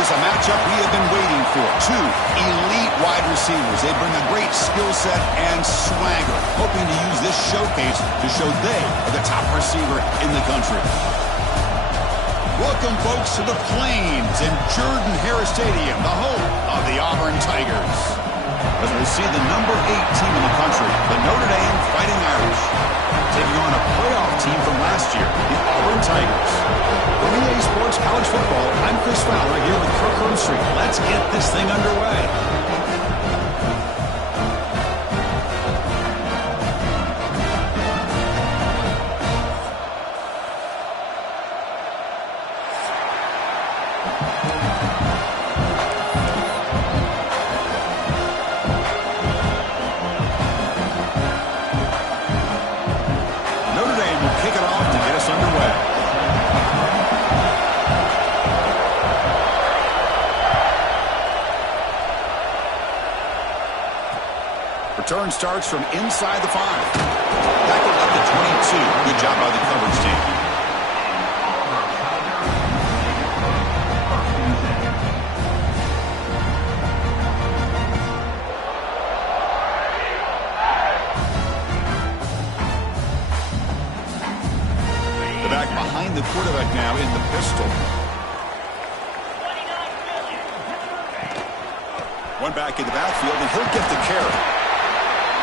is a matchup we have been waiting for. Two elite wide receivers. They bring a great skill set and swagger, hoping to use this showcase to show they are the top receiver in the country. Welcome, folks, to the Plains in Jordan-Hare Stadium, the home of the Auburn Tigers. As we see the number 8 team in the country, the Notre Dame Fighting Irish, taking on a playoff team from last year, the Auburn Tigers. From EA Sports College Football, I'm Chris Fowler here with Kirk Herbstreit. Let's get this thing underway. Return starts from inside the 5. Tackled at the 22. Good job by the coverage team. The back behind the quarterback now in the pistol. One back in the backfield, and he'll get the carry.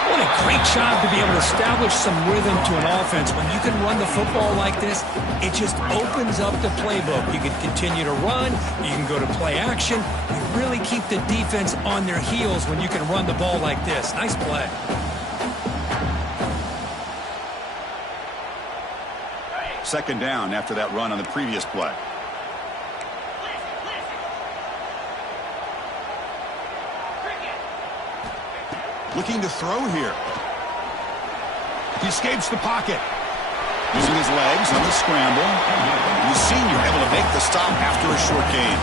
What a great job to be able to establish some rhythm to an offense. When you can run the football like this, it just opens up the playbook. You can continue to run. You can go to play action. You really keep the defense on their heels when you can run the ball like this. Nice play. Second down after that run on the previous play. Looking to throw here. He escapes the pocket. Using his legs on the scramble. And the senior able to make the stop after a short gain.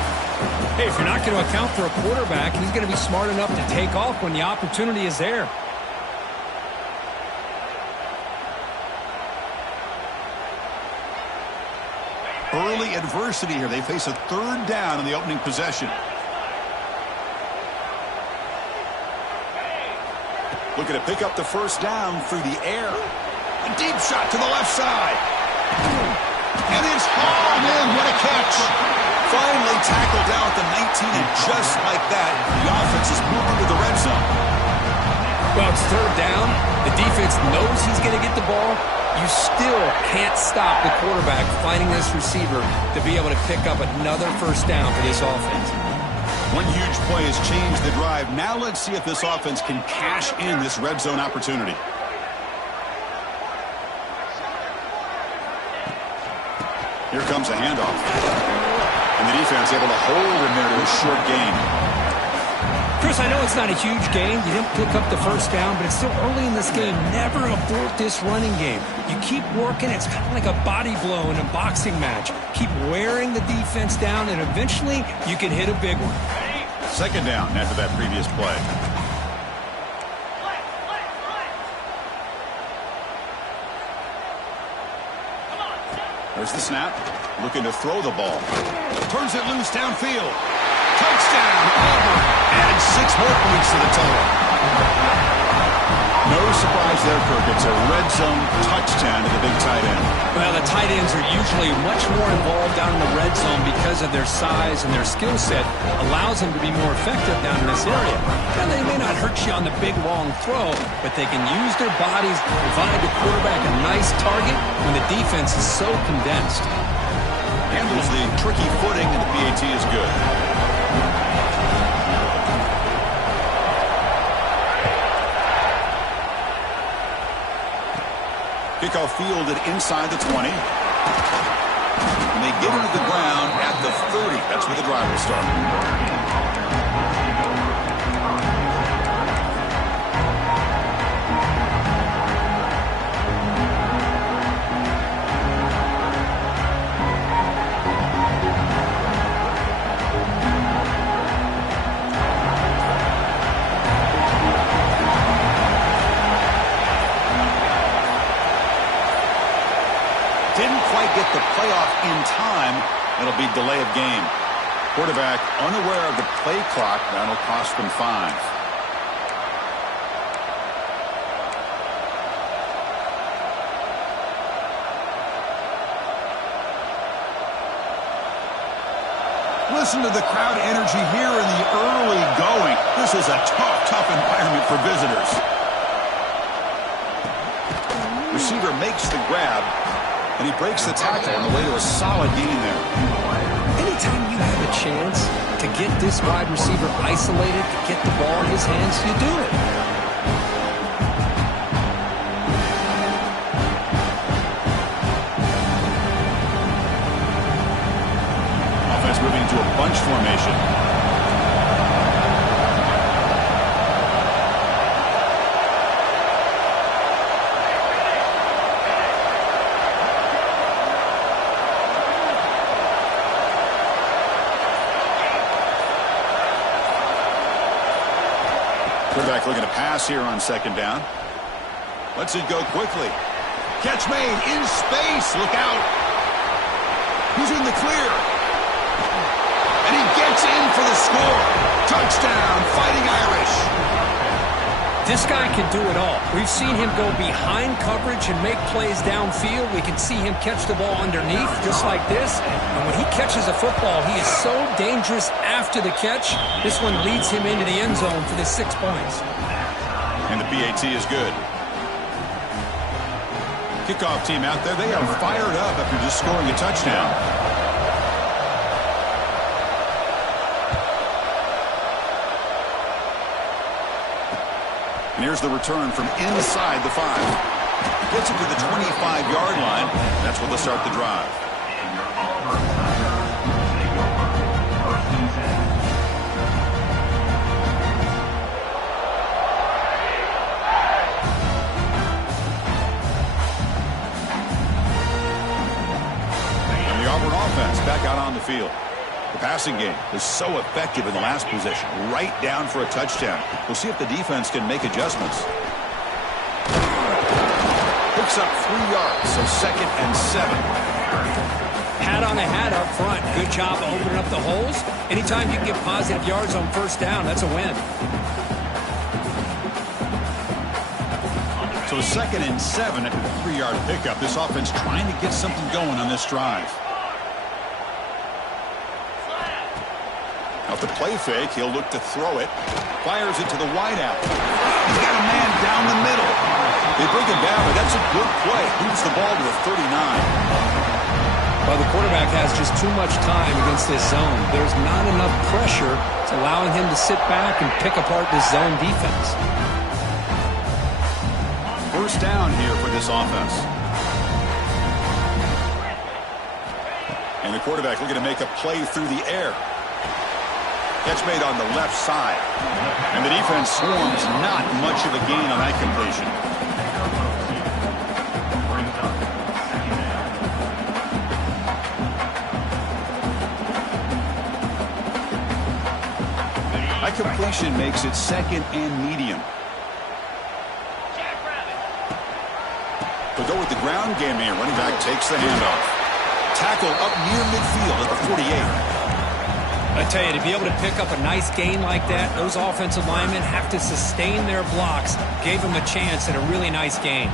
Hey, if you're not going to account for a quarterback, he's going to be smart enough to take off when the opportunity is there. Early adversity here. They face a third down in the opening possession. Looking to pick up the first down through the air. A deep shot to the left side. And it's hauled in. What a catch. Finally tackled down at the 19, and just like that, the offense is moving to the red zone. Well, it's third down. The defense knows he's going to get the ball. You still can't stop the quarterback finding this receiver to be able to pick up another first down for this offense. One huge play has changed the drive. Now let's see if this offense can cash in this red zone opportunity. Here comes a handoff. And the defense able to hold him there to a short gain. Chris, I know it's not a huge gain. You didn't pick up the first down, but it's still early in this game. Never abort this running game. You keep working. It's kind of like a body blow in a boxing match. Keep wearing the defense down, and eventually you can hit a big one. Second down after that previous play. There's the snap. Looking to throw the ball. Turns it loose downfield. Touchdown, Auburn. Add 6 more points to the total. No surprise there, Kirk. It's a red zone touchdown to the big tight end. Well, the tight ends are usually much more involved down in the red zone because of their size and their skill set. Allows them to be more effective down in this area. Now, they may not hurt you on the big, long throw, but they can use their bodies to provide the quarterback a nice target when the defense is so condensed. Handles the tricky footing, and the PAT is good. Kickoff fielded inside the 20. And they get him to the ground at the 30. That's where the drive will start. Didn't quite get the playoff in time. It'll be delay of game. Quarterback unaware of the play clock. That'll cost them 5. Listen to the crowd energy here in the early going. This is a tough environment for visitors. Receiver makes the grab, and he breaks the tackle on the way to a solid gain there. Anytime you have a chance to get this wide receiver isolated, to get the ball in his hands, you do it. Offense moving into a bunch formation. Quarterback looking to pass here on 2nd down. Lets it go quickly. Catch made in space. Look out. He's in the clear. And he gets in for the score. Touchdown, Fighting Irish. This guy can do it all. We've seen him go behind coverage and make plays downfield. We can see him catch the ball underneath, just like this. And when he catches a football, he is so dangerous after the catch. This one leads him into the end zone for the 6 points. And the PAT is good. Kickoff team out there, they are fired up after just scoring a touchdown. And here's the return from inside the 5. Gets it to the 25-yard line. That's where they'll start the drive. And the Auburn offense back out on the field. The passing game was so effective in the last possession, right down for a touchdown. We'll see if the defense can make adjustments. Picks up 3 yards, so 2nd and 7. Hat on a hat up front. Good job of opening up the holes. Anytime you can get positive yards on 1st down, that's a win. So 2nd and 7 at the 3-yard pickup. This offense trying to get something going on this drive. Off the play fake, he'll look to throw it. Fires it to the wideout. He's got a man down the middle. They bring him down, but that's a good play. Moves the ball to the 39. Well, the quarterback has just too much time against this zone. There's not enough pressure. It's allowing him to sit back and pick apart this zone defense. 1st down here for this offense. And the quarterback looking to make a play through the air. Catch made on the left side. And the defense swarms not much of a gain on that completion. That completion makes it 2nd and medium. They'll go with the ground game here. Running back takes the handoff. Tackle up near midfield at the 48. I tell you, to be able to pick up a nice gain like that, those offensive linemen have to sustain their blocks. Gave them a chance at a really nice gain.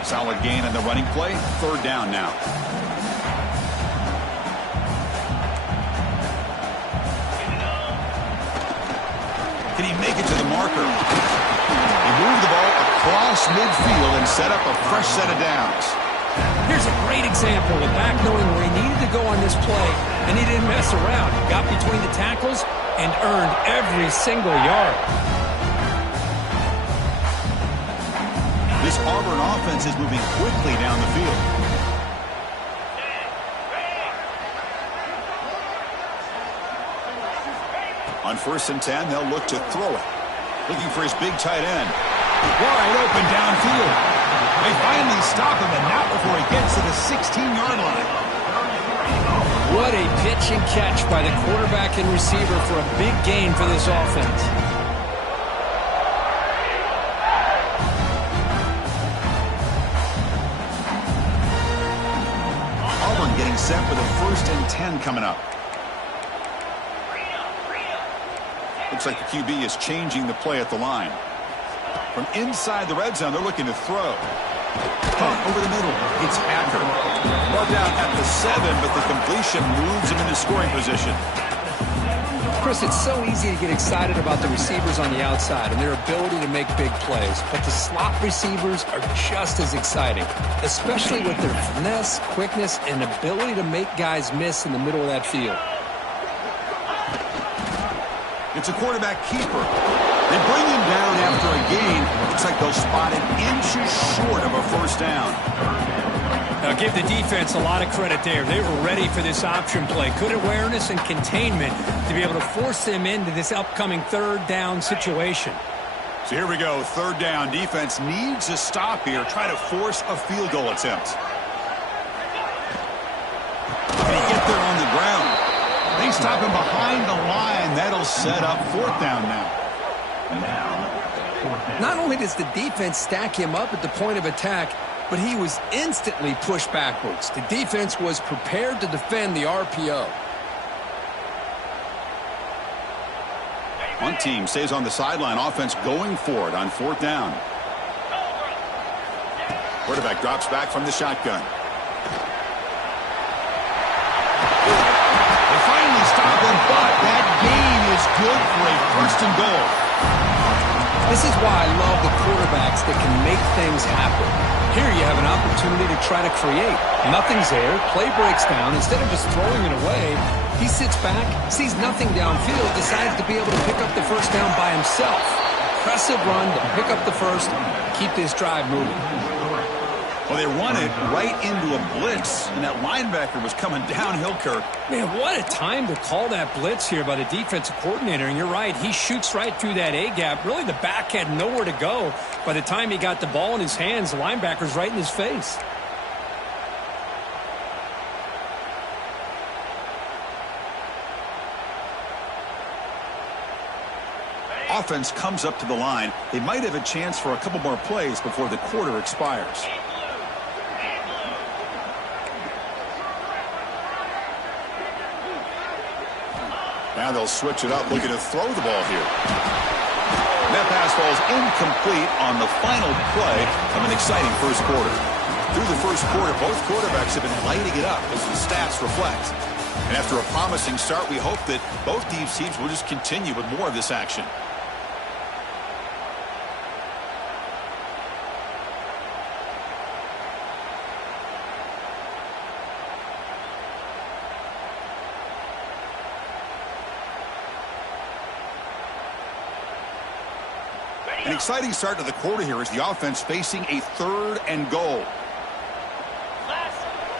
Solid gain on the running play. 3rd down now. Can he make it to the marker? He moved the ball across midfield and set up a fresh set of downs. Here's a great example of back knowing where he needed to go on this play, and he didn't mess around. He got between the tackles and earned every single yard. This Auburn offense is moving quickly down the field. On 1st and 10, they'll look to throw it. Looking for his big tight end. Wide open downfield. They finally stop him, and not before he gets to the 16-yard line. What a pitch and catch by the quarterback and receiver for a big gain for this offense. Auburn getting getting set for the 1st and 10 coming up. Looks like the QB is changing the play at the line. From inside the red zone, they're looking to throw. Over the middle, it's Hacker. Brought down at the 7, but the completion moves him into scoring position. Chris, it's so easy to get excited about the receivers on the outside and their ability to make big plays, but the slot receivers are just as exciting, especially with their finesse, quickness, and ability to make guys miss in the middle of that field. It's a quarterback keeper. They bring him down after a gain. Looks like they'll spot it inches short of a 1st down. Now give the defense a lot of credit there. They were ready for this option play. Good awareness and containment to be able to force them into this upcoming 3rd down situation. So here we go, 3rd down. Defense needs a stop here. Try to force a field goal attempt. Can he get there on the ground? They stop him behind the line. That'll set up 4th down now. Not only does the defense stack him up at the point of attack, but he was instantly pushed backwards. The defense was prepared to defend the RPO. One team stays on the sideline. Offense going for it on 4th down. Quarterback drops back from the shotgun. They finally stop him, but that gain is good for a 1st and goal. This is why I love the quarterbacks that can make things happen. Here you have an opportunity to try to create. Nothing's there. Play breaks down. Instead of just throwing it away, he sits back, sees nothing downfield, decides to be able to pick up the 1st down by himself. Impressive run to pick up the 1st, keep this drive moving. Well, they run it right into a blitz, and that linebacker was coming downhill, Kirk. Man, what a time to call that blitz here by the defensive coordinator. And you're right, he shoots right through that A-gap. Really, the back had nowhere to go. By the time he got the ball in his hands, the linebacker's right in his face. Offense comes up to the line. They might have a chance for a couple more plays before the quarter expires. Now they'll switch it up, looking to throw the ball here. That pass falls incomplete on the final play of an exciting 1st quarter. Through the 1st quarter, both quarterbacks have been lighting it up as the stats reflect. And after a promising start, we hope that both these teams will just continue with more of this action. An exciting start to the quarter here as the offense facing a 3rd and goal.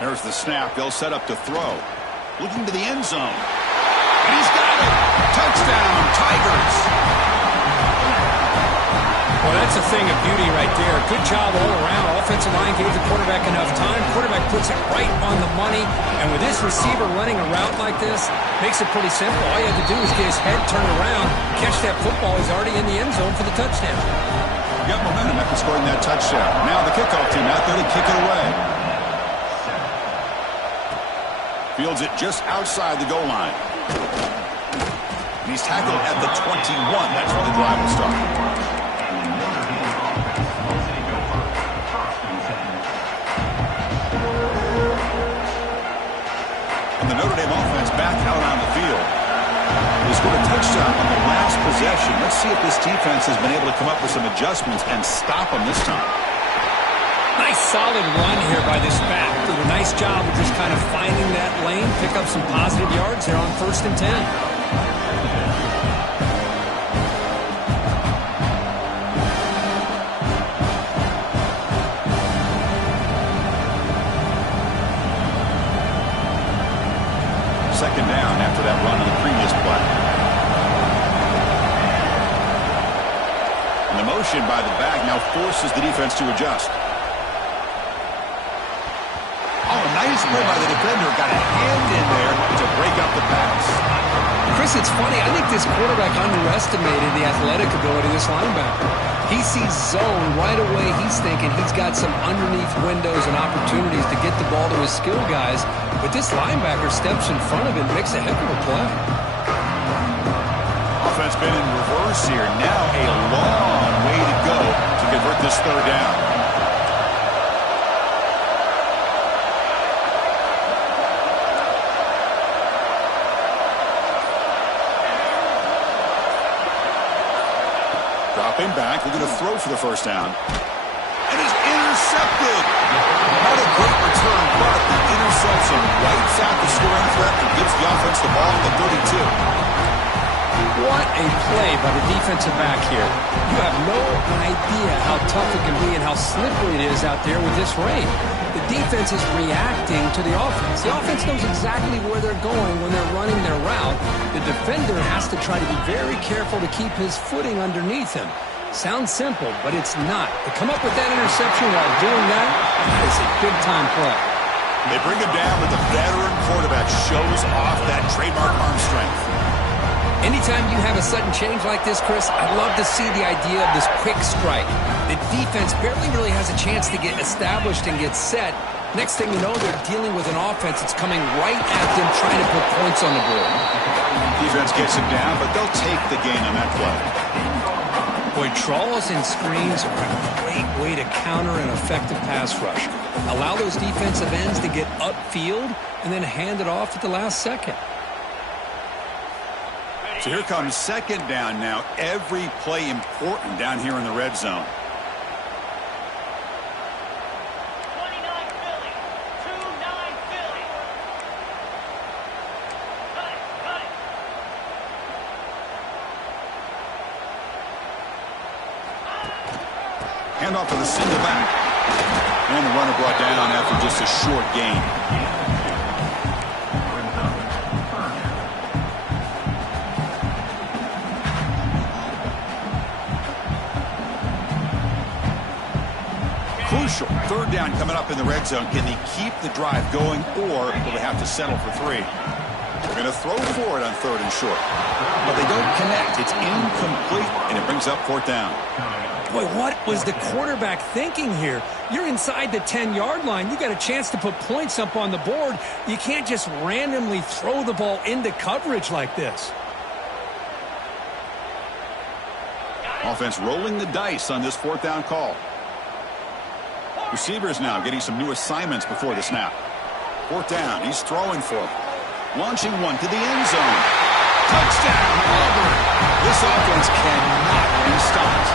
There's the snap. They'll set up to throw. Looking to the end zone. And he's got it. Touchdown, Tigers. Well, that's a thing of beauty right there. Good job all around. Offensive line gave the quarterback enough time. Quarterback puts it right on the money. And with this receiver running a route like this, makes it pretty simple. All you have to do is get his head turned around, catch that football. He's already in the end zone for the touchdown. Got momentum after scoring that touchdown. Now the kickoff team out there to kick it away. Fields it just outside the goal line. He's tackled at the 21. That's where the drive will start. And the Notre Dame offense back out on the field. They scored a touchdown on the last possession. Let's see if this defense has been able to come up with some adjustments and stop them this time. Nice solid run here by this back. Did a nice job of just kind of finding that lane, pick up some positive yards there on 1st and 10. Second down after that run on the previous play. And the motion by the back now forces the defense to adjust. Oh, nice play by the defender. Got a hand in there to break up the pass. Chris, it's funny. I think this quarterback underestimated the athletic ability of this linebacker. He sees zone right away. He's thinking he's got some underneath windows and opportunities to get the ball to his skill guys. But this linebacker steps in front of him, makes a heck of a play. Offense been in reverse here. Now a long way to go to convert this third down. Dropping back, looking to throw for the first down. And he's intercepted. Not a great return, but the interception wipes out the scoring threat and gives the offense the ball at the 32. What a play by the defensive back here. You have no idea how tough it can be and how slippery it is out there with this rain. The defense is reacting to the offense. The offense knows exactly where they're going when they're running their route. The defender has to try to be very careful to keep his footing underneath him. Sounds simple, but it's not. To come up with that interception while doing that is a big-time play. They bring him down, but the veteran quarterback shows off that trademark arm strength. Anytime you have a sudden change like this, Chris, I'd love to see the idea of this quick strike. The defense barely really has a chance to get established and get set. Next thing you know, they're dealing with an offense that's coming right at them, trying to put points on the board. Defense gets him down, but they'll take the gain on that play. Boy, draws and screens are a great way to counter an effective pass rush. Allow those defensive ends to get upfield and then hand it off at the last second. So here comes second down now. Every play important down here in the red zone. 29 Philly. 2-9 Philly. Cut it. Hand off to the single back. And the runner brought down after just a short gain. Crucial. Third down coming up in the red zone. Can they keep the drive going, or will they have to settle for three? They're going to throw for it on third and short. But they don't connect. It's incomplete, and it brings up fourth down. Boy, what was the quarterback thinking here? You're inside the 10-yard line. You got a chance to put points up on the board. You can't just randomly throw the ball into coverage like this. Offense rolling the dice on this fourth down call. Receivers now getting some new assignments before the snap. Fourth down, he's throwing for it. Launching one to the end zone. Touchdown, Auburn. This offense cannot be stopped.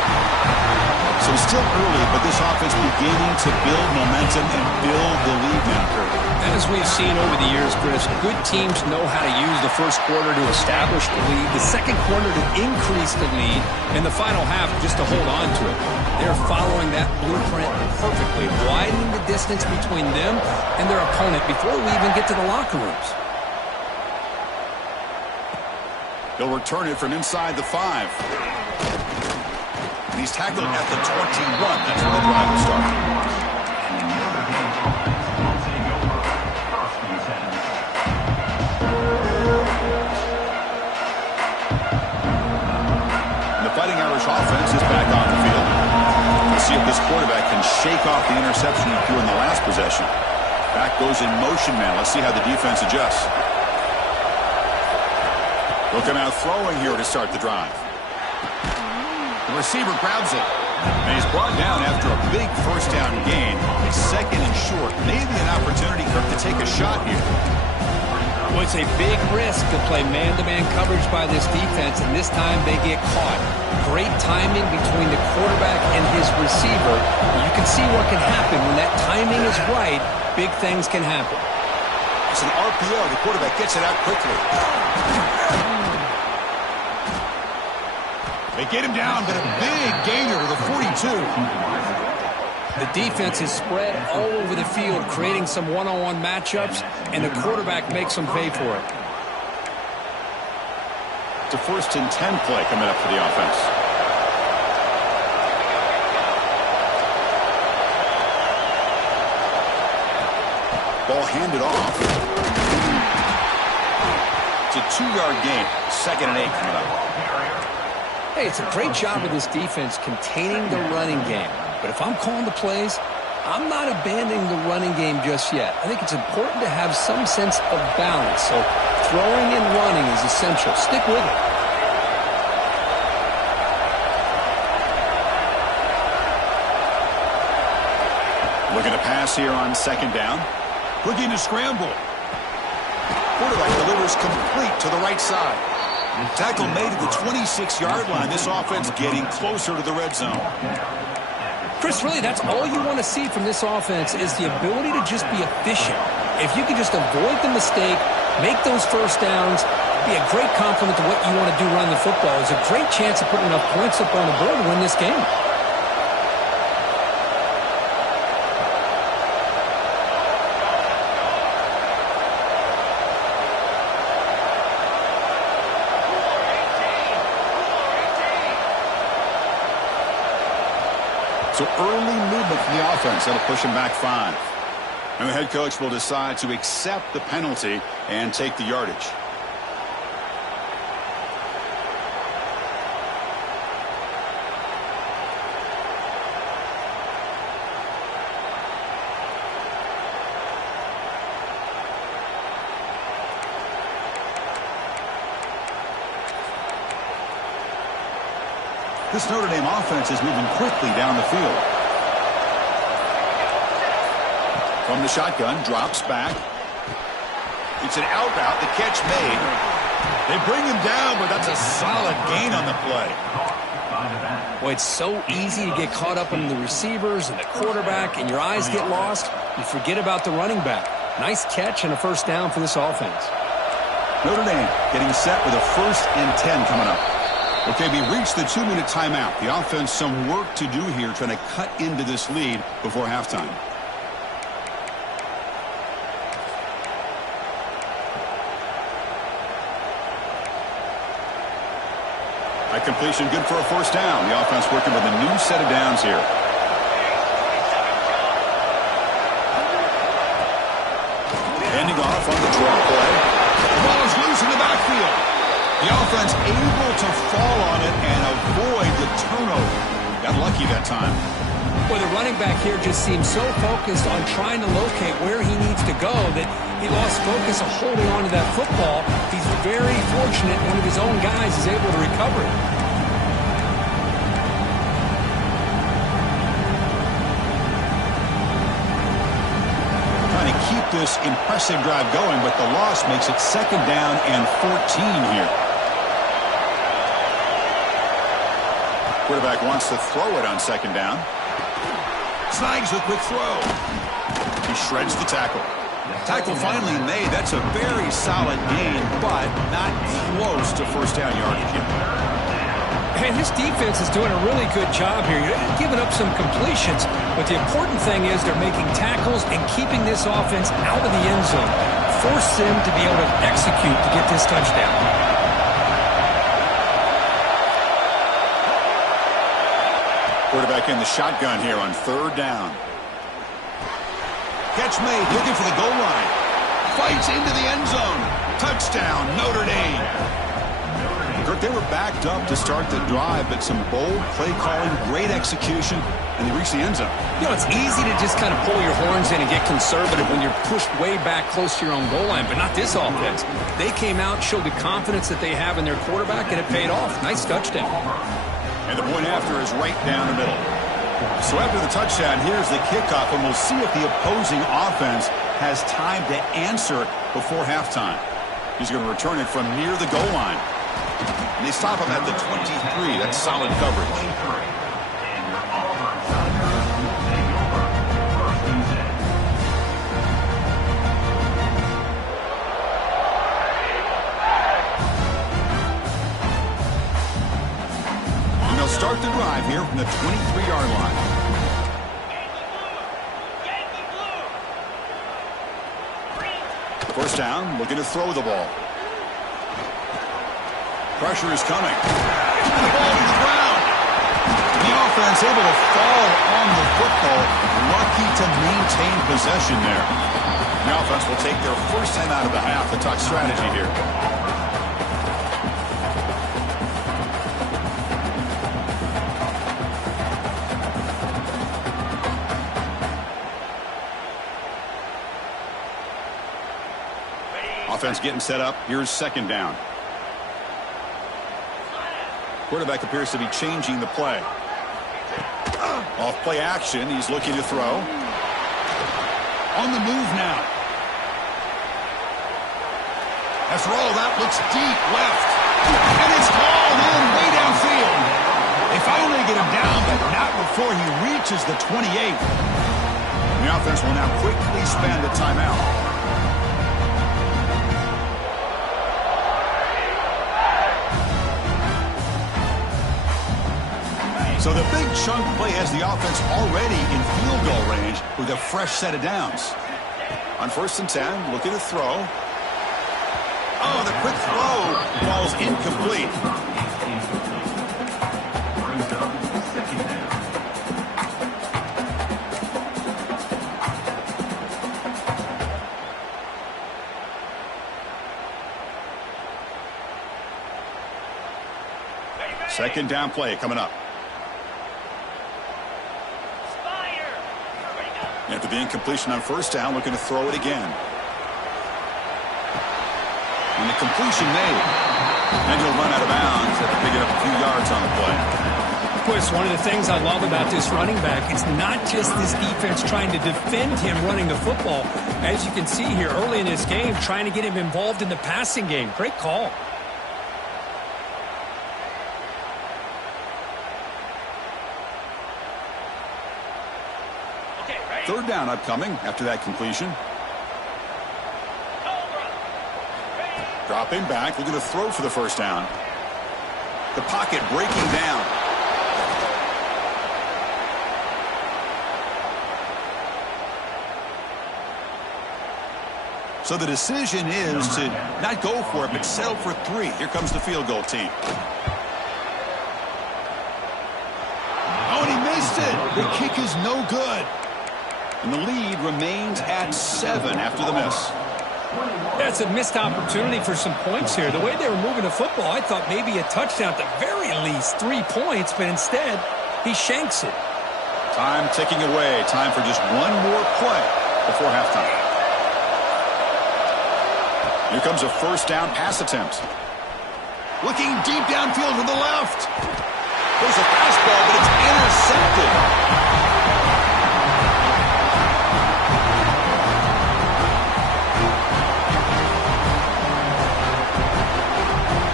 So it's still early, but this offense beginning to build momentum and build the lead now, Kurt. As we've seen over the years, Chris, good teams know how to use the first quarter to establish the lead, the second quarter to increase the lead, and the final half just to hold on to it. They're following that blueprint perfectly, widening the distance between them and their opponent before we even get to the locker rooms. He'll return it from inside the 5. And he's tackled at the 21. That's where the drive will start. And the Fighting Irish offense is back on the field. Let's see if this quarterback can shake off the interception he threw in the last possession. Back goes in motion now. Let's see how the defense adjusts. Looking out throwing here to start the drive. The receiver grabs it. And he's brought down after a big first down gain. It's second and short. Maybe an opportunity for him to take a shot here. Well, it's a big risk to play man-to-man coverage by this defense, and this time they get caught. Great timing between the quarterback and his receiver. You can see what can happen when that timing is right. Big things can happen. It's an RPO. The quarterback gets it out quickly. They get him down, but a big gainer to the 42. The defense is spread all over the field, creating some one-on-one matchups, and the quarterback makes them pay for it. It's a 1st and 10 play coming up for the offense. Ball handed off. It's a 2-yard gain. 2nd and 8 coming up. Hey, it's a great job of this defense containing the running game. But if I'm calling the plays, I'm not abandoning the running game just yet. I think it's important to have some sense of balance. So throwing and running is essential. Stick with it. Looking to pass here on second down. Looking to scramble. Quarterback delivers complete to the right side. Tackle made at the 26-yard line. This offense getting closer to the red zone. Chris, really, that's all you want to see from this offense is the ability to just be efficient. If you can just avoid the mistake, make those first downs, be a great complement to what you want to do running the football. There's a great chance of putting enough points up on the board to win this game. So early movement from the offense. That'll push him back 5. And the head coach will decide to accept the penalty and take the yardage. This Notre Dame offense is moving quickly down the field. From the shotgun, drops back. It's an out route. The catch made. They bring him down, but that's a solid gain on the play. Boy, it's so easy to get caught up in the receivers and the quarterback, and your eyes get lost. You forget about the running back. Nice catch and a first down for this offense. Notre Dame getting set with a 1st and 10 coming up. Okay, we reached the 2-minute timeout. The offense some work to do here trying to cut into this lead before halftime. That completion good for a first down. The offense working with a new set of downs here. Ending off on the draw play. The ball is loose in the backfield. The offense able to fall on it and avoid the turnover. Got lucky that time. Well, the running back here just seems so focused on trying to locate where he needs to go that he lost focus of holding on to that football. He's very fortunate one of his own guys is able to recover it. Trying to keep this impressive drive going, but the loss makes it 2nd down and 14 here. Quarterback wants to throw it on 2nd down. Snags the quick throw. He shreds the tackle. Tackle finally made. That's a very solid gain, but not close to first down yardage yet. And this defense is doing a really good job here. You're giving up some completions, but the important thing is they're making tackles and keeping this offense out of the end zone. Force them to be able to execute to get this touchdown. Quarterback in the shotgun here on 3rd down. Catch made, looking for the goal line. Fights into the end zone. Touchdown, Notre Dame. Kirk, they were backed up to start the drive, but some bold play calling, great execution, and they reached the end zone. You know, it's easy to just kind of pull your horns in and get conservative when you're pushed way back close to your own goal line, but not this offense. They came out, showed the confidence that they have in their quarterback, and it paid off. Nice touchdown. And the point after is right down the middle. So after the touchdown, here's the kickoff, and we'll see if the opposing offense has time to answer before halftime. He's going to return it from near the goal line. And they stop him at the 23. That's solid coverage. Start the drive here from the 23-yard line. First down, looking to throw the ball. Pressure is coming. And the ball to the ground. The offense able to fall on the football. Lucky to maintain possession there. The offense will take their first time out of the half to talk strategy here. Offense getting set up. Here's second down. Quarterback appears to be changing the play. Off play action. He's looking to throw. On the move now. After all that, looks deep left. And it's hauled in way downfield. They finally get him down, but not before he reaches the 28. The offense will now quickly spend a timeout. So the big chunk play has the offense already in field goal range with a fresh set of downs. On 1st and 10, looking to throw. Oh, the quick throw falls incomplete. Second down play coming up. After the incompletion on 1st down, looking to throw it again. And the completion made. And he'll run out of bounds after picking up a few yards on the play. Of course, one of the things I love about this running back is not just this defense trying to defend him running the football. As you can see here early in this game, trying to get him involved in the passing game. Great call. Third down upcoming after that completion. Dropping back, looking to throw for the 1st down. The pocket breaking down. So the decision is to not go for it, but settle for 3. Here comes the field goal team. Oh, and he missed it. The kick is no good. And the lead remains at 7 after the miss. That's a missed opportunity for some points here. The way they were moving the football, I thought maybe a touchdown at the very least, 3 points, but instead, he shanks it. Time ticking away. Time for just one more play before halftime. Here comes a 1st down pass attempt. Looking deep downfield to the left. There's a fastball, but it's intercepted.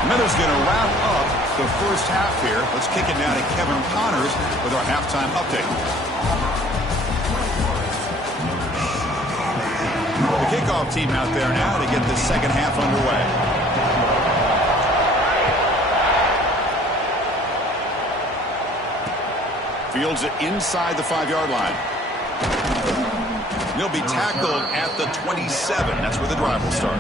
Miller's going to wrap up the 1st half here. Let's kick it now to Kevin Connors with our halftime update. The kickoff team out there now to get the 2nd half underway. Fields it inside the 5-yard line. He'll be tackled at the 27. That's where the drive will start.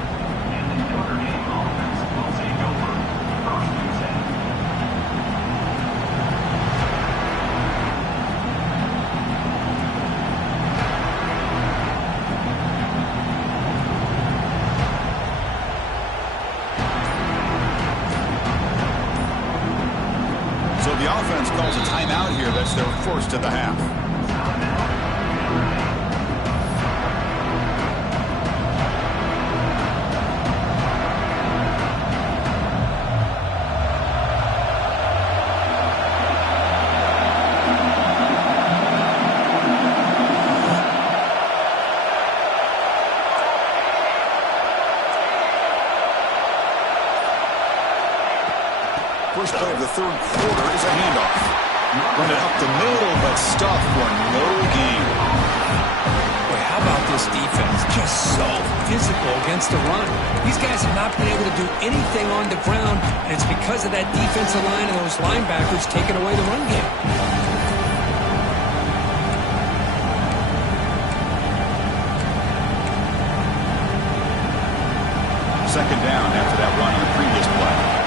The offense calls a timeout here. That's their 1st of the half. First play of the 3rd quarter is a handoff. Running up the middle, but stuffed for no gain. Boy, how about this defense? Just so physical against the run. These guys have not been able to do anything on the ground, and it's because of that defensive line and those linebackers taking away the run game. Second down after that run on the previous play.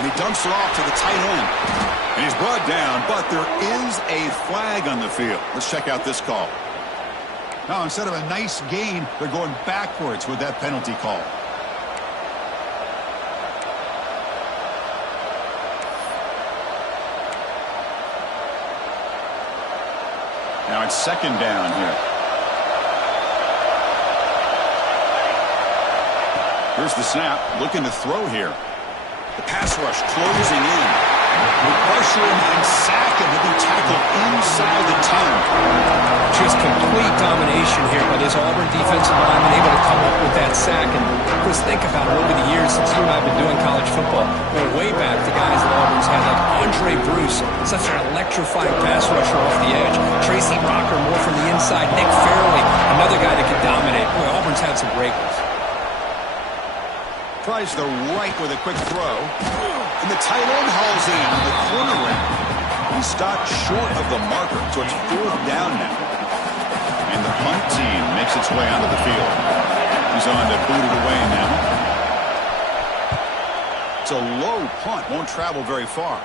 And he dumps it off to the tight end. And he's brought down, but there is a flag on the field. Let's check out this call. Now, instead of a nice gain, they're going backwards with that penalty call. Now it's second down here. Here's the snap, looking to throw here. The pass rush closing in. We pressure him and sack him. He'll be tackled inside the 10. Just complete domination here by this Auburn defensive lineman, able to come up with that sack. And Chris, think about it over the years since you and I have been doing college football. Going way back to guys that Auburn's had, like Andre Bruce, such an electrifying pass rusher off the edge. Tracy Rocker, more from the inside. Nick Fairley, another guy that could dominate. Boy, Auburn's had some great ones. Tries the right with a quick throw. And the tight end hauls in on the corner route. He stopped short of the marker, so it's fourth down now. And the punt team makes its way onto the field. He's on to boot it away now. It's a low punt, won't travel very far.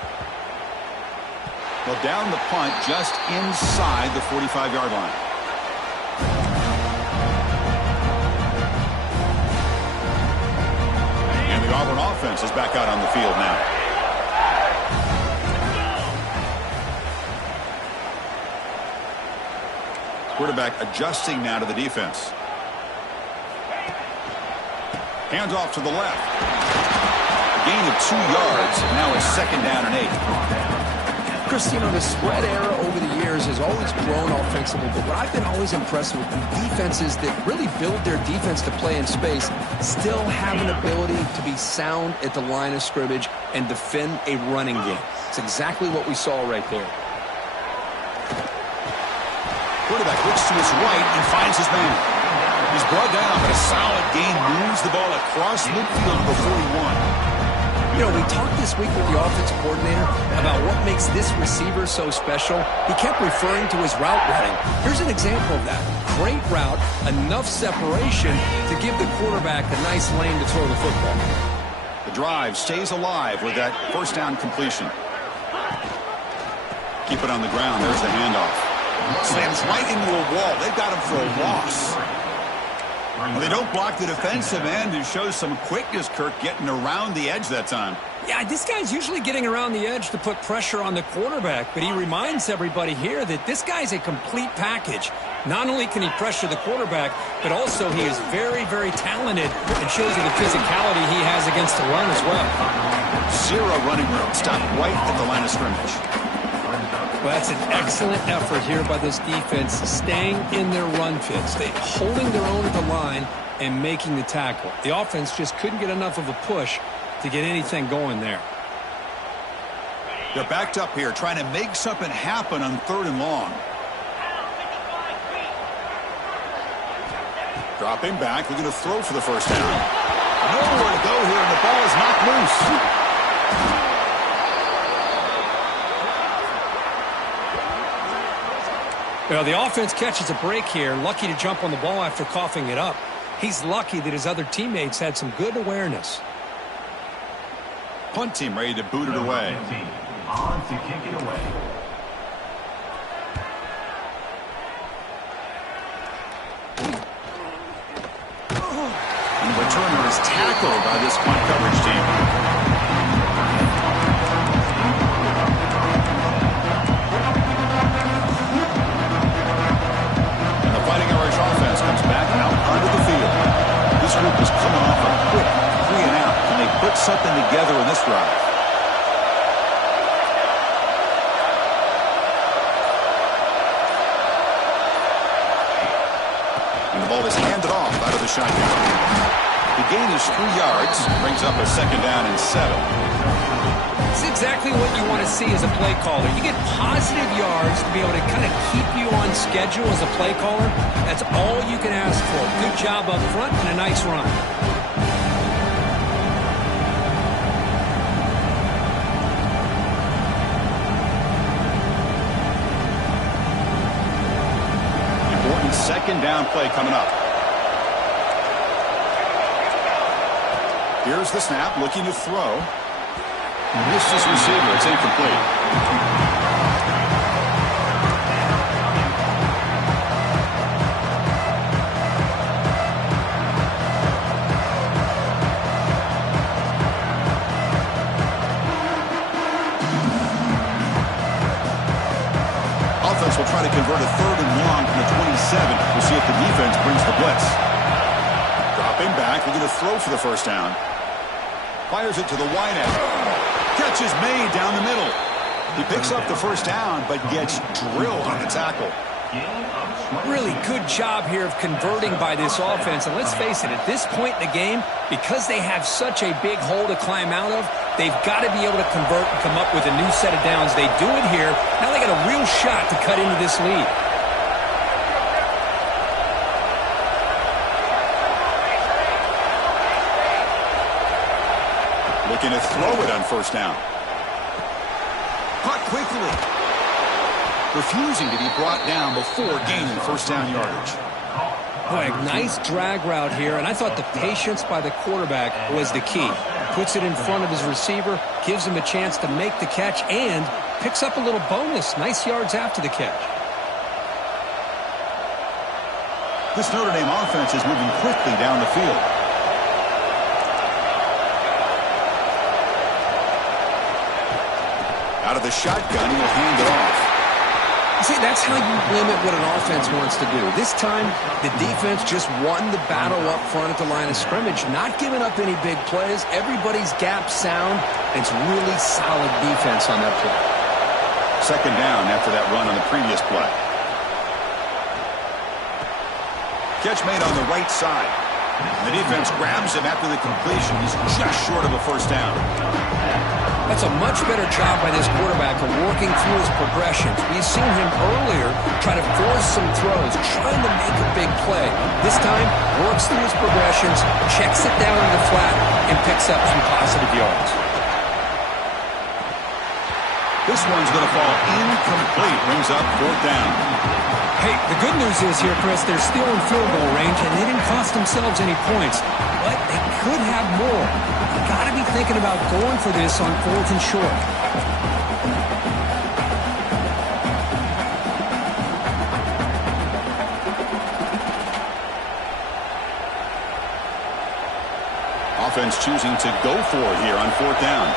Well, down the punt just inside the 45-yard line. And the Auburn offense is back out on the field now. Quarterback adjusting now to the defense. Hands off to the left. A gain of 2 yards. Now it's second down and 8. Chris, you know, the spread era over the years has always grown offensively, but what I've been always impressed with, the defenses that really build their defense to play in space still have an ability to be sound at the line of scrimmage and defend a running game. It's exactly what we saw right there. Quarterback looks to his right and finds his man. He's brought down, but a solid gain moves the ball across midfield to the 41. You know, we talked this week with the offensive coordinator about what makes this receiver so special. He kept referring to his route running. Here's an example of that. Great route, enough separation to give the quarterback a nice lane to throw the football. The drive stays alive with that first down completion. Keep it on the ground. There's the handoff. Slams right into a wall. They've got him for a loss. Well, they don't block the defensive end, who shows some quickness, Kirk, getting around the edge that time. Yeah, this guy's usually getting around the edge to put pressure on the quarterback, but he reminds everybody here that this guy's a complete package. Not only can he pressure the quarterback, but also he is very, very talented and shows you the physicality he has against the run as well. Zero running room. Stop right at the line of scrimmage. Well, that's an excellent effort here by this defense, staying in their run fits. They holding their own at the line and making the tackle. The offense just couldn't get enough of a push to get anything going there. They're backed up here, trying to make something happen on 3rd and long. Dropping back, looking to throw for the first down. Nowhere to go here, and the ball is knocked loose. Well, the offense catches a break here, lucky to jump on the ball after coughing it up. He's lucky that his other teammates had some good awareness. Punt team ready to boot it away. On to kick it away. And the returner is tackled by this punt coverage team. Offense comes back out onto the field. This group is coming off a quick 3 and out. Can they put something together in this drive? And the ball is handed off out of the shotgun. The gain is 3 yards, brings up a second down and 7. It's exactly what you want to see as a play caller. You get positive yards to be able to kind of keep you on schedule as a play caller. That's all you can ask for. Good job up front and a nice run. Important second down play coming up. Here's the snap, looking to throw. Missed his receiver. It's incomplete. offense will try to convert a 3rd and long from the 27. We'll see if the defense brings the blitz. Dropping back, looking to throw for the first down. Fires it to the wide end. Catch is made down the middle. He picks up the first down, but gets drilled on the tackle. Really good job here of converting by this offense. And let's face it, at this point in the game, because they have such a big hole to climb out of, they've got to be able to convert and come up with a new set of downs. They do it here. Now they got a real shot to cut into this lead. Looking to throw it on first down. Caught quickly. Refusing to be brought down before gaining first down yardage. Boy, a nice drag route here, and I thought the patience by the quarterback was the key. Puts it in front of his receiver, gives him a chance to make the catch, and picks up a little bonus. Nice yards after the catch. This Notre Dame offense is moving quickly down the field. Out of the shotgun, he will hand it off. See, that's how you limit what an offense wants to do. This time, the defense just won the battle up front at the line of scrimmage, not giving up any big plays. Everybody's gap sound. It's really solid defense on that play. Second down after that run on the previous play. Catch made on the right side. The defense grabs him after the completion. He's just short of a first down. That's a much better job by this quarterback of working through his progressions. We've seen him earlier try to force some throws, trying to make a big play. This time, works through his progressions, checks it down in the flat, and picks up some positive yards. This one's going to fall incomplete. Brings up 4th down. Hey, the good news is here, Chris, they're still in field goal range, and they didn't cost themselves any points. But they could have more. You've got to be thinking about going for this on 4th and short. Offense choosing to go for it here on 4th down.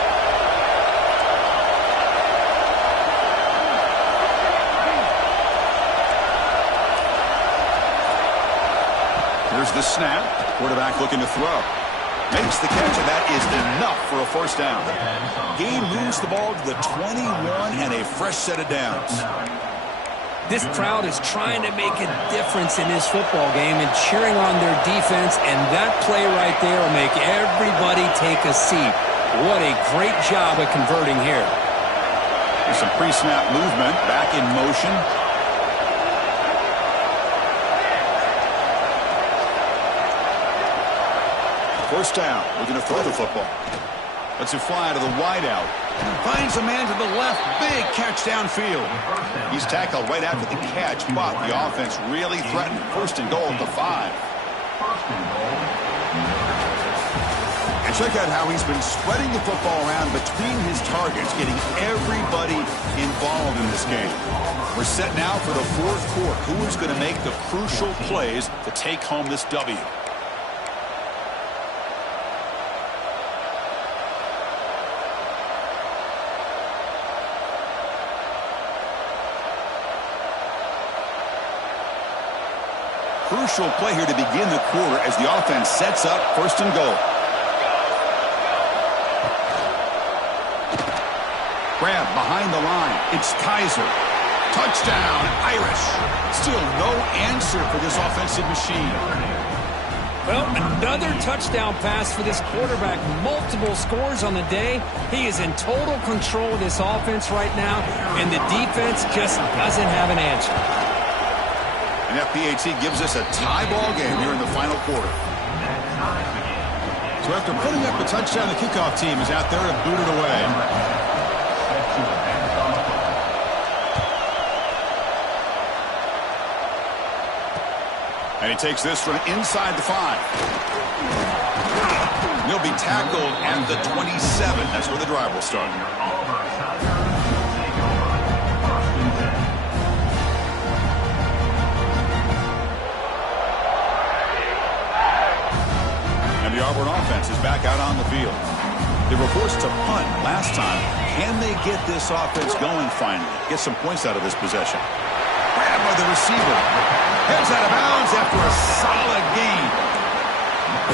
Here's the snap. Quarterback looking to throw. Makes the catch, and that is enough for a first down. Game moves the ball to the 21 and a fresh set of downs. This crowd is trying to make a difference in this football game and cheering on their defense, and that play right there will make everybody take a seat. What a great job of converting here. There's some pre-snap movement, back in motion. First down, looking to throw the football. Lets it fly to the wideout. Finds a man to the left. Big catch downfield. He's tackled right after the catch, but the offense really threatened. 1st and goal at the 5. And check out how he's been spreading the football around between his targets, getting everybody involved in this game. We're set now for the 4th quarter. Who is going to make the crucial plays to take home this W? Crucial play here to begin the quarter as the offense sets up 1st and goal. Grab behind the line. It's Kaiser. Touchdown, Irish. Still no answer for this offensive machine. Well, another touchdown pass for this quarterback. Multiple scores on the day. He is in total control of this offense right now, and the defense just doesn't have an answer. And FPAT gives us a tie ball game here in the final quarter. So after putting up a touchdown, the kickoff team is out there to boot it away. And he takes this from inside the 5. He'll be tackled at the 27. That's where the drive will start. The Auburn offense is back out on the field. They were forced to punt last time. Can they get this offense going finally? Get some points out of this possession. the receiver. Heads out of bounds after a solid gain.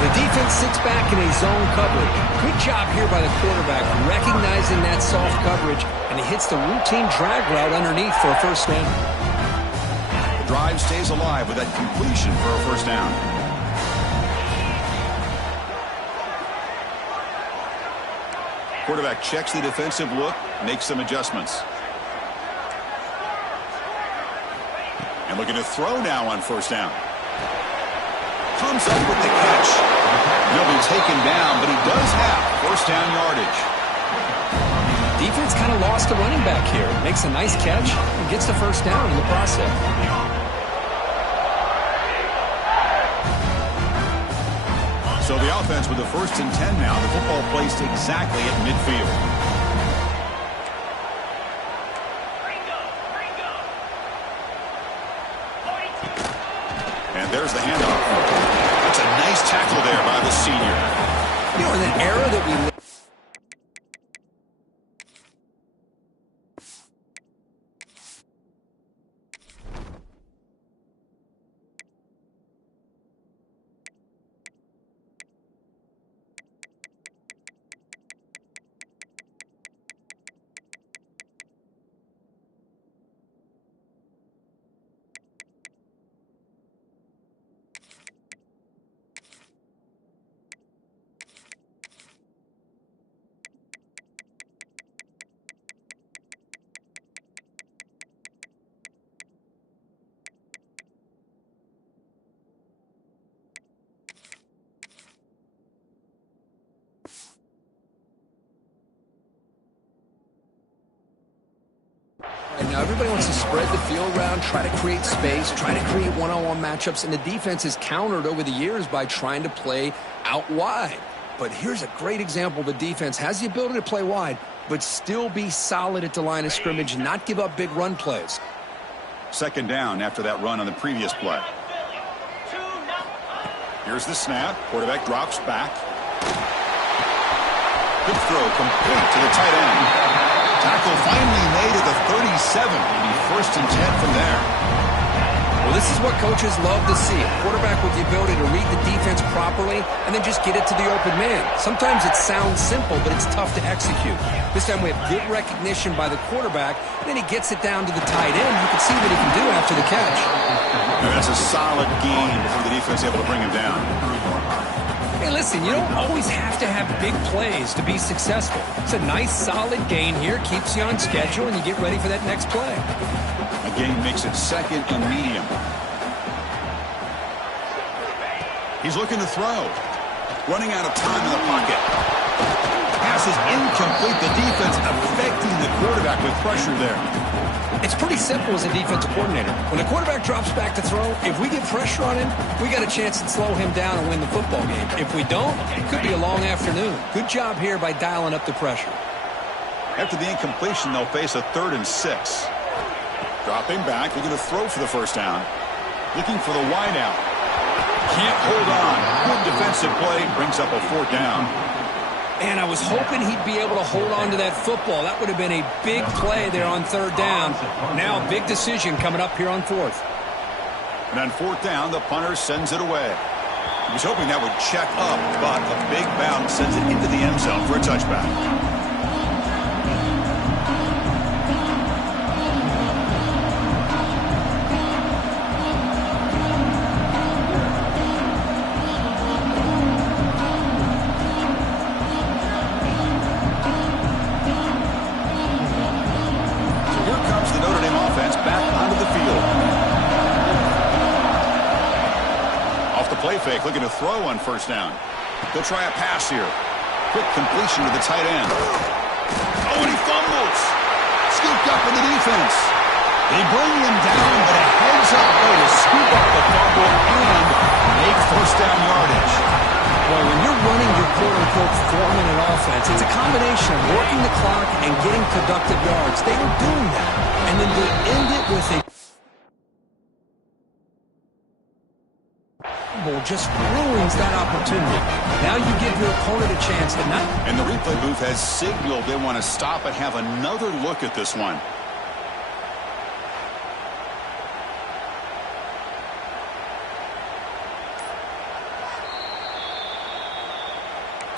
The defense sits back in a zone coverage. Good job here by the quarterback, recognizing that soft coverage, and he hits the routine drag route underneath for a first down. The drive stays alive with that completion for a first down. Quarterback checks the defensive look, makes some adjustments. And looking to throw now on first down. Comes up with the catch. He'll be taken down, but he does have first down yardage. Defense kind of lost a running back here. Makes a nice catch and gets the first down in the process. So the offense with the 1st and 10 now. The football placed exactly at midfield. And there's the handoff. That's a nice tackle there by the senior. You know, in an era that we live. Now everybody wants to spread the field around, try to create space, try to create one-on-one matchups, and the defense has countered over the years by trying to play out wide. But here's a great example. The defense has the ability to play wide, but still be solid at the line of scrimmage and not give up big run plays. Second down after that run on the previous play. Here's the snap. Quarterback drops back. Good throw, complete to the tight end. Tackle finally made at the 37. Maybe 1st and 10 from there. Well, this is what coaches love to see. A quarterback with the ability to read the defense properly and then just get it to the open man. Sometimes it sounds simple, but it's tough to execute. This time we have good recognition by the quarterback, and then he gets it down to the tight end. You can see what he can do after the catch. And that's a solid gain before the defense able to bring him down. Hey, listen, you don't always have to have big plays to be successful. It's a nice, solid gain here, keeps you on schedule, and you get ready for that next play. A gain makes it 2nd and medium. He's looking to throw. Running out of time in the pocket. Pass is incomplete. The defense affecting the quarterback with pressure there. It's pretty simple as a defensive coordinator. When the quarterback drops back to throw, if we get pressure on him, we got a chance to slow him down and win the football game. If we don't, it could be a long afternoon. Good job here by dialing up the pressure. After the incompletion, they'll face a 3rd and 6. Dropping back, looking to throw for the first down. Looking for the wide out. Can't hold on. Good defensive play, brings up a 4th down. And I was hoping he'd be able to hold on to that football. That would have been a big play there on 3rd down. Now a big decision coming up here on 4th. And on 4th down, the punter sends it away. He was hoping that would check up, but a big bounce sends it into the end zone for a touchback. Play fake, looking to throw on first down. They'll try a pass here. Quick completion to the tight end. Oh, and he fumbles. Scooped up in the defense. They bring him down, but a heads-up play to scoop up the fumble and make first down yardage. Well, when you're running your quote-unquote four-minute offense, it's a combination of working the clock and getting productive yards. They were doing that. And then they end it with a just ruins that opportunity. Now you give your opponent a chance to not. And the replay booth has signaled they want to stop and have another look at this one.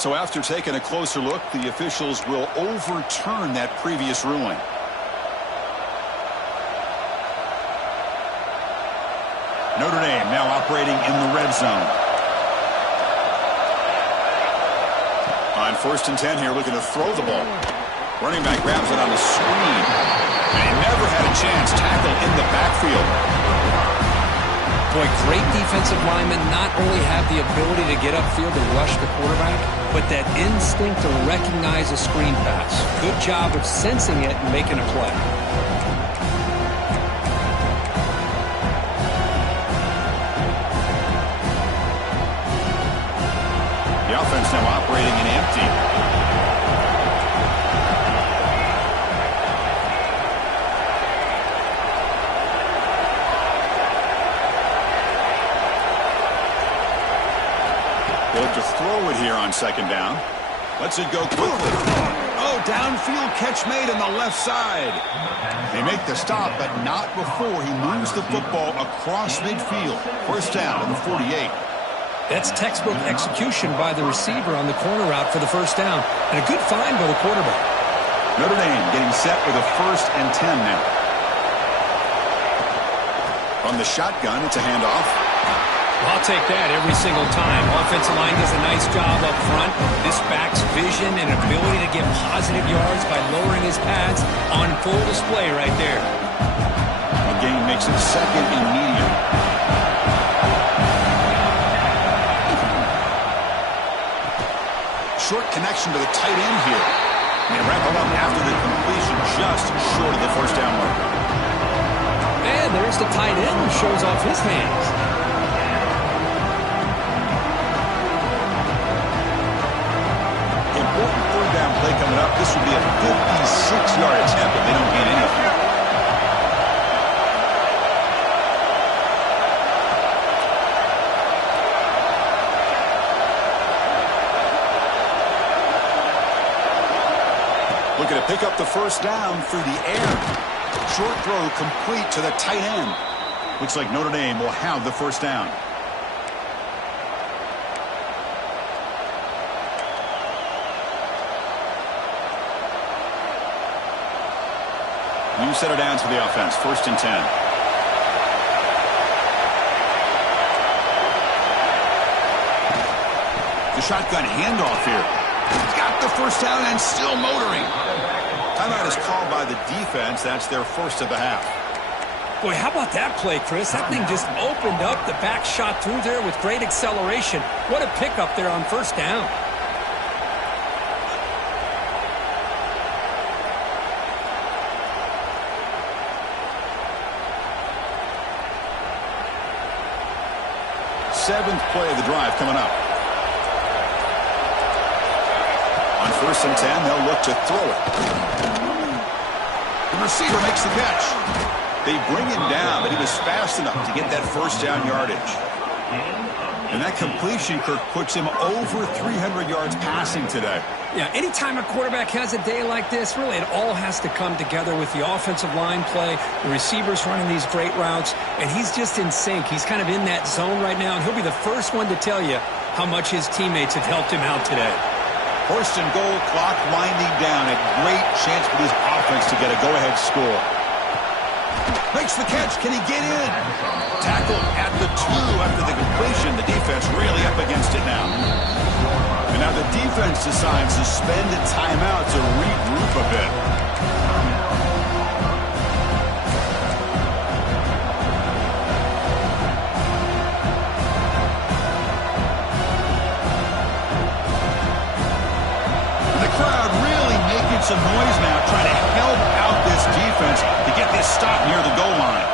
So after taking a closer look, the officials will overturn that previous ruling. Notre Dame now operating in the red zone. On 1st and 10 here, looking to throw the ball. Running back grabs it on the screen. And he never had a chance. Tackle in the backfield. Boy, great defensive linemen not only have the ability to get upfield and rush the quarterback, but that instinct to recognize a screen pass. Good job of sensing it and making a play. The offense now operating in empty. Look to throw it here on 2nd down. Lets it go quickly. Oh, downfield catch made on the left side. They make the stop, but not before he moves the football across midfield. 1st down at the 48. That's textbook execution by the receiver on the corner route for the 1st down. And a good find by the quarterback. Notre Dame getting set with a 1st and 10 now. From the shotgun, it's a handoff. I'll take that every single time. Offensive line does a nice job up front. This back's vision and ability to get positive yards by lowering his pads on full display right there. A gain makes it 2nd and medium. Short connection to the tight end here. They wrap it up after the completion, just short of the 1st down mark. And there's the tight end who shows off his hands. Important 3rd down play coming up. This would be a 56-yard attempt if they don't gain anything. Looking to pick up the 1st down through the air. Short throw complete to the tight end. Looks like Notre Dame will have the 1st down. New set of downs for the offense. 1st and 10. The shotgun handoff here. He's got the 1st down and still motoring. Timeout is called by the defense. That's their 1st of the half. Boy, how about that play, Chris? That thing just opened up. The back shot through there with great acceleration. What a pickup there on 1st down. Seventh play of the drive coming up. On 1st and 10, they'll look to throw it. The receiver makes the catch. They bring him down, but he was fast enough to get that 1st down yardage. And that completion, Kirk, puts him over 300 yards passing today. Yeah, anytime a quarterback has a day like this, really it all has to come together with the offensive line play, the receivers running these great routes, and he's just in sync. He's kind of in that zone right now, and he'll be the first one to tell you how much his teammates have helped him out today. 1st and goal, clock winding down. A great chance for this offense to get a go-ahead score. Makes the catch. Can he get in? Tackled at the 2 after the completion. The defense really up against it now. And now the defense decides to spend a timeout to regroup a bit. The crowd really making some noise now, trying to help out this defense to get this stop near the goal line.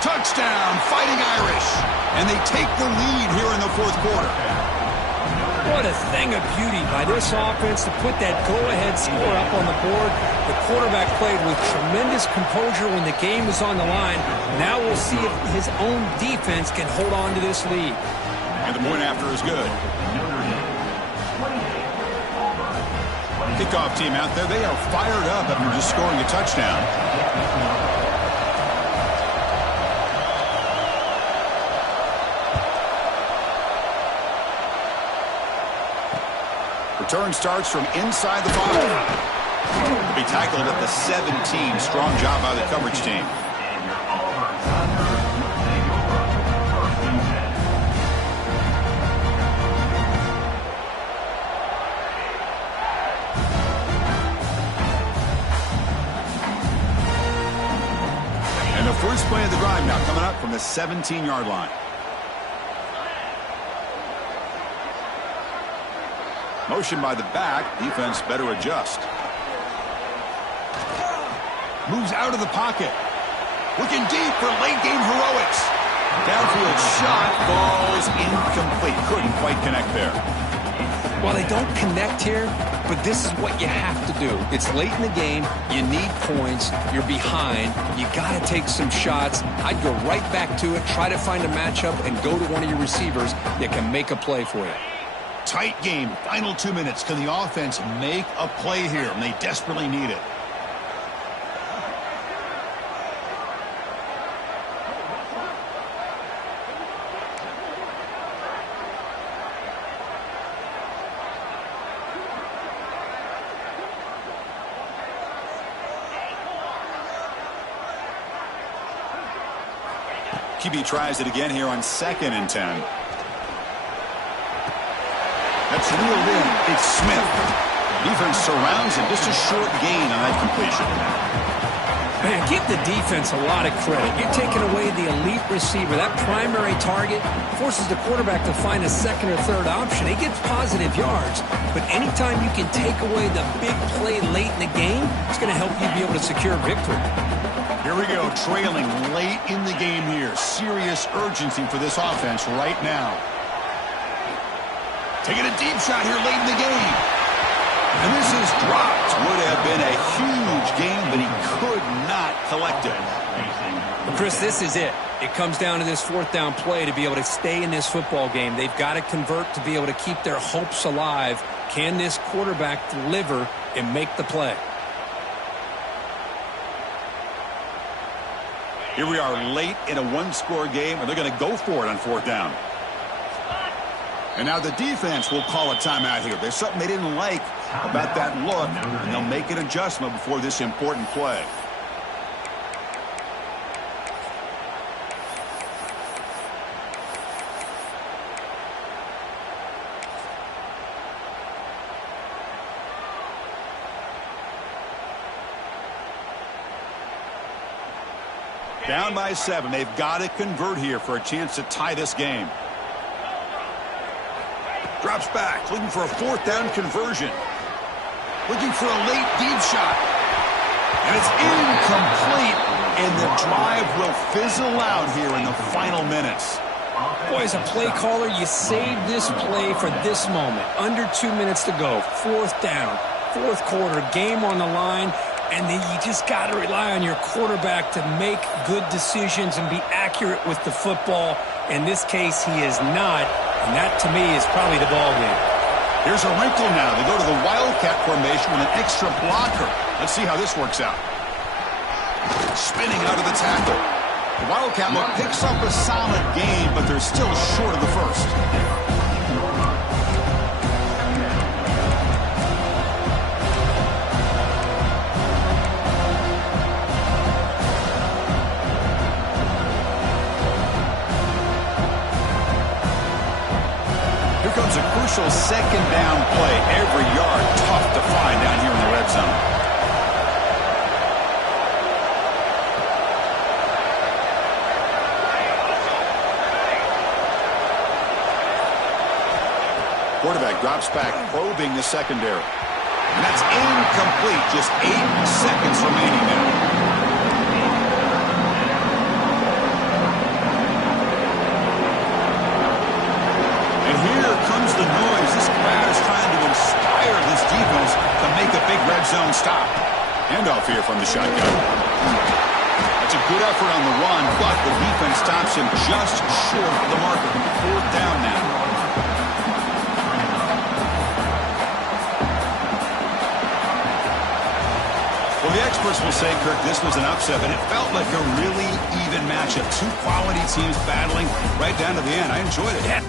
Touchdown, Fighting Irish. And they take the lead here in the 4th quarter. What a thing of beauty by this offense to put that go-ahead score up on the board. The quarterback played with tremendous composure when the game was on the line. Now we'll see if his own defense can hold on to this lead. And the point after is good. Kickoff team out there, they are fired up after just scoring a touchdown. Return starts from inside the 5. Will be tackled at the 17. Strong job by the coverage team. And your Auburn Tigers will take over 1st and 10. And the first play of the drive now coming up from the 17-yard line. Motion by the back. Defense better adjust. Moves out of the pocket. Looking deep for late-game heroics. Downfield shot falls incomplete. Couldn't quite connect there. Well, they don't connect here, but this is what you have to do. It's late in the game. You need points. You're behind. You got to take some shots. I'd go right back to it, try to find a matchup, and go to one of your receivers that can make a play for you. Tight game. Final 2 minutes. Can the offense make a play here? And they desperately need it. QB tries it again here on 2nd and 10. That's reeled in. It's Smith. Defense surrounds him. Just a short gain on that completion. Man, give the defense a lot of credit. You're taking away the elite receiver. That primary target forces the quarterback to find a second or third option. He gets positive yards, but anytime you can take away the big play late in the game, it's going to help you be able to secure victory. Here we go, trailing late in the game here. Serious urgency for this offense right now. Taking a deep shot here late in the game. And this is dropped. Would have been a huge game, but he could not collect it. Well, Chris, this is it. It comes down to this 4th down play to be able to stay in this football game. They've got to convert to be able to keep their hopes alive. Can this quarterback deliver and make the play? Here we are late in a one-score game, and they're going to go for it on 4th down. And now the defense will call a timeout here. There's something they didn't like about that look, and they'll make an adjustment before this important play. Down by 7. They've got to convert here for a chance to tie this game. Drops back, looking for a 4th down conversion. Looking for a late deep shot. And it's incomplete. And the drive will fizzle out here in the final minutes. Boy, as a play caller, you save this play for this moment. Under 2 minutes to go. 4th down. 4th quarter. Game on the line. And then you just got to rely on your quarterback to make good decisions and be accurate with the football. In this case, he is not. And that, to me, is probably the ball game. Here's a wrinkle now. They go to the Wildcat formation with an extra blocker. Let's see how this works out. Spinning out of the tackle. The Wildcat look picks up a solid gain, but they're still short of the first. Comes a crucial 2nd down play. Every yard tough to find down here in the red zone. Quarterback drops back, probing the secondary. And that's incomplete. Just 8 seconds remaining now. The noise. This crowd is trying to inspire this defense to make a big red zone stop. Handoff here from the shotgun. That's a good effort on the run, but the defense stops him just short of the marker. 4th down now. Well, the experts will say, Kirk, this was an upset, but it felt like a really even matchup. 2 quality teams battling right down to the end. I enjoyed it. Yeah.